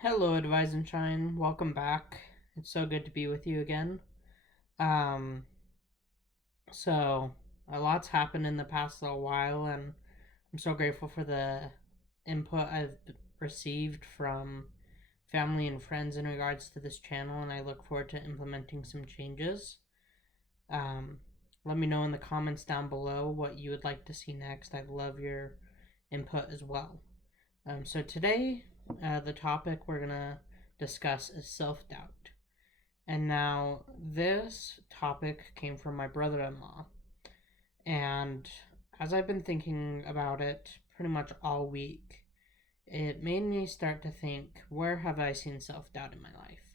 Hello, Advise and Shine. Welcome back. It's so good to be with you again. Um, so a lot's happened in the past little while, and I'm so grateful for the input I've received from family and friends in regards to this channel, and I look forward to implementing some changes. Um, Let me know in the comments down below what you would like to see next. I'd love your input as well. So today, the topic we're gonna discuss is self-doubt. And now this topic came from my brother-in-law, and as I've been thinking about it pretty much all week, it made me start to think, where have I seen self-doubt in my life?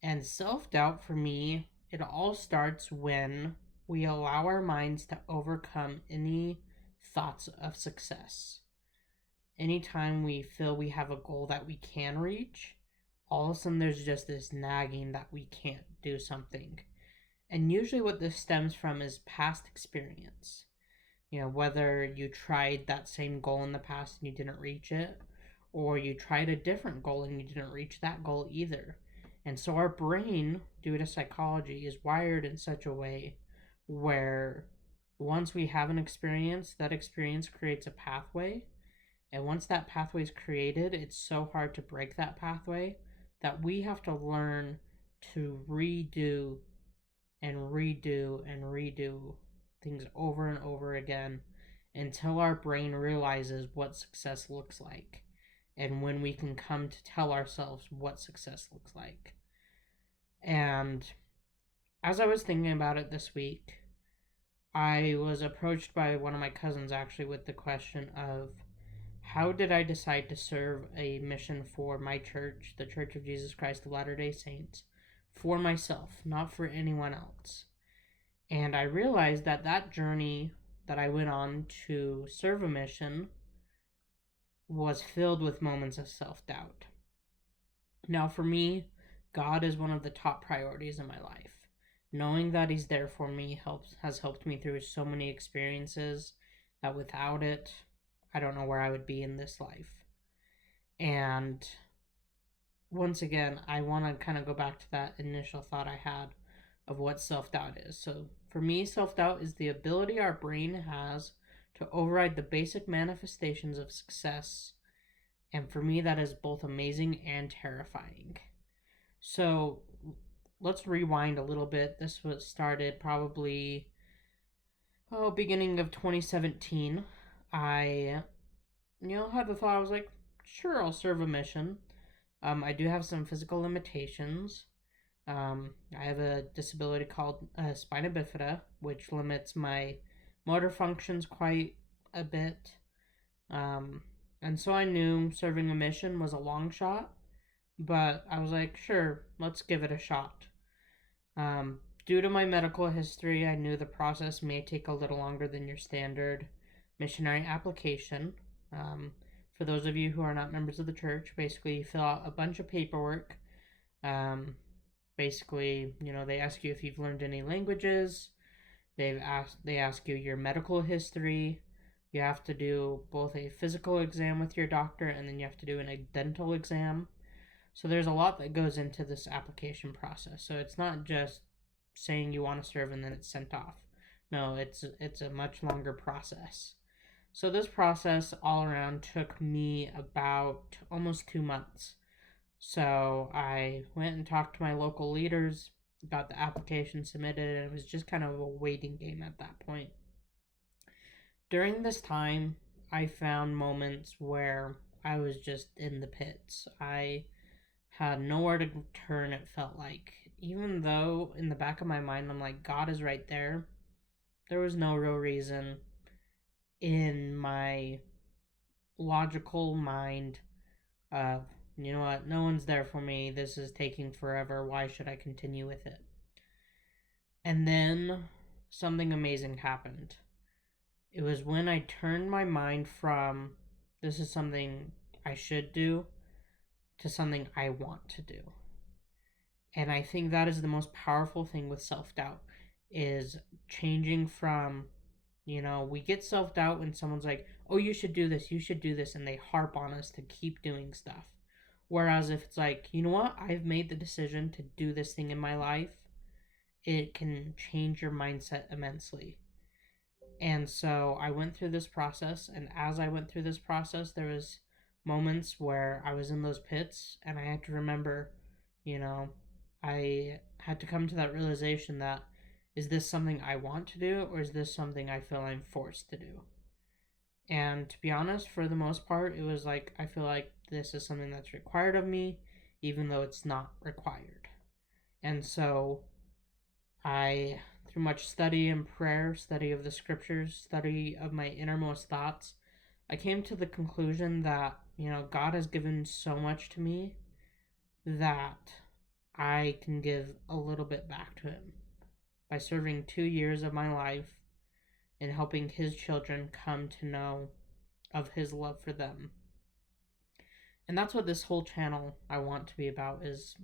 And self-doubt for me, it all starts when we allow our minds to overcome any thoughts of success. Anytime we feel we have a goal that we can reach, all of a sudden there's just this nagging that we can't do something. And usually, what this stems from is past experience. Whether you tried that same goal in the past and you didn't reach it, or you tried a different goal and you didn't reach that goal either. And so, our brain, due to psychology, is wired in such a way where once we have an experience, that experience creates a pathway, and once that pathway is created, it's so hard to break that pathway that we have to learn to redo and redo and redo things over and over again until our brain realizes what success looks like and when we can come to tell ourselves what success looks like. And as I was thinking about it this week, I was approached by one of my cousins actually with the question of, how did I decide to serve a mission for my church, the Church of Jesus Christ of Latter-day Saints, for myself, not for anyone else? And I realized that that journey that I went on to serve a mission was filled with moments of self-doubt. Now, for me, God is one of the top priorities in my life. Knowing that He's there for me has helped me through so many experiences that without it, I don't know where I would be in this life. And once again, I want to kind of go back to that initial thought I had of what self-doubt is. So for me, self-doubt is the ability our brain has to override the basic manifestations of success. And for me, that is both amazing and terrifying. So let's rewind a little bit. This was started probably beginning of 2017. I had the thought, I was like, sure, I'll serve a mission. I do have some physical limitations. I have a disability called spina bifida, which limits my motor functions quite a bit. And so I knew serving a mission was a long shot, but I was like, sure, let's give it a shot. Due to my medical history, I knew the process may take a little longer than your standard missionary application. For those of you who are not members of the church, basically you fill out a bunch of paperwork. Basically, they ask you if you've learned any languages. They ask you your medical history. You have to do both a physical exam with your doctor, and then you have to do a dental exam. So there's a lot that goes into this application process. So it's not just saying you want to serve and then it's sent off. No, it's a much longer process. So this process all around took me about almost 2 months. So I went and talked to my local leaders, got the application submitted, and it was just kind of a waiting game at that point. During this time, I found moments where I was just in the pits. I had nowhere to turn, it felt like. Even though in the back of my mind, I'm like, God is right there. There was no real reason in my logical mind of, you know what, no one's there for me. This is taking forever. Why should I continue with it? And then something amazing happened. It was when I turned my mind from, this is something I should do, to something I want to do. And I think that is the most powerful thing with self-doubt, is changing from, we get self-doubt when someone's like, oh, you should do this, and they harp on us to keep doing stuff. Whereas if it's like, you know what, I've made the decision to do this thing in my life, it can change your mindset immensely. And so I went through this process, and as I went through this process, there was moments where I was in those pits, and I had to remember, you know, I had to come to that realization that, is this something I want to do, or is this something I feel I'm forced to do? And to be honest, for the most part, it was like, I feel like this is something that's required of me, even though it's not required. And so I, through much study and prayer, study of the scriptures, study of my innermost thoughts, I came to the conclusion that, God has given so much to me that I can give a little bit back to Him by serving 2 years of my life and helping His children come to know of His love for them. And that's what this whole channel I want to be about is,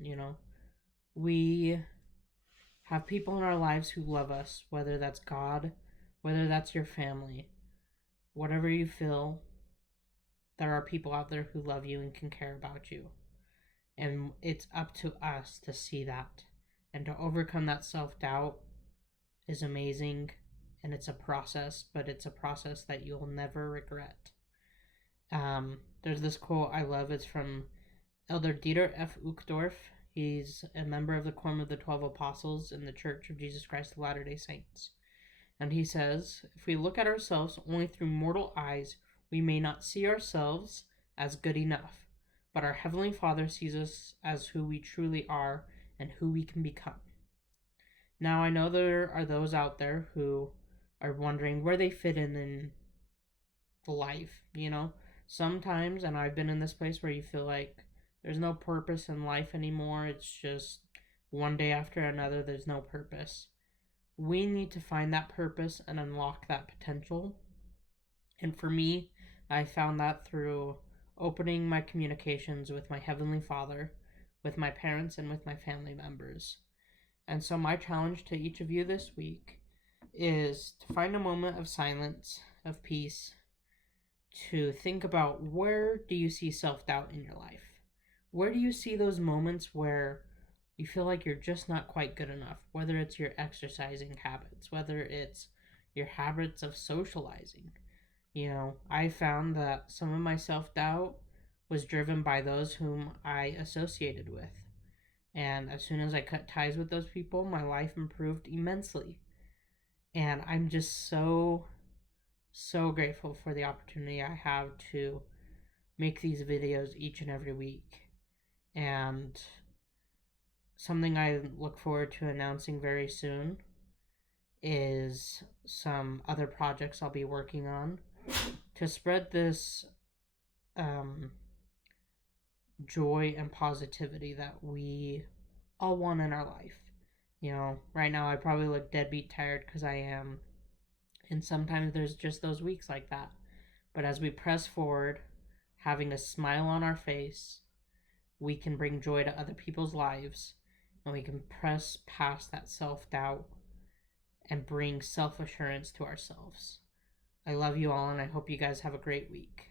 we have people in our lives who love us, whether that's God, whether that's your family, whatever you feel, there are people out there who love you and can care about you. And it's up to us to see that. And to overcome that self-doubt is amazing. And it's a process, but it's a process that you'll never regret. There's this quote I love. It's from Elder Dieter F. Uchtdorf. He's a member of the Quorum of the 12 Apostles in the Church of Jesus Christ of Latter-day Saints. And he says, if we look at ourselves only through mortal eyes, we may not see ourselves as good enough, but our Heavenly Father sees us as who we truly are and who we can become. Now, I know there are those out there who are wondering where they fit in life, Sometimes, and I've been in this place where you feel like there's no purpose in life anymore. It's just one day after another, there's no purpose. We need to find that purpose and unlock that potential. And for me, I found that through opening my communications with my Heavenly Father, with my parents, and with my family members. And so my challenge to each of you this week is to find a moment of silence, of peace, to think about, where do you see self-doubt in your life? Where do you see those moments where you feel like you're just not quite good enough? Whether it's your exercising habits, whether it's your habits of socializing. I found that some of my self-doubt was driven by those whom I associated with. And as soon as I cut ties with those people, my life improved immensely. And I'm just so grateful for the opportunity I have to make these videos each and every week. And something I look forward to announcing very soon is some other projects I'll be working on to spread this joy and positivity that we all want in our life. Right now I probably look deadbeat tired because I am. And sometimes there's just those weeks like that. But as we press forward, having a smile on our face, we can bring joy to other people's lives, and we can press past that self-doubt and bring self-assurance to ourselves. I love you all, and I hope you guys have a great week.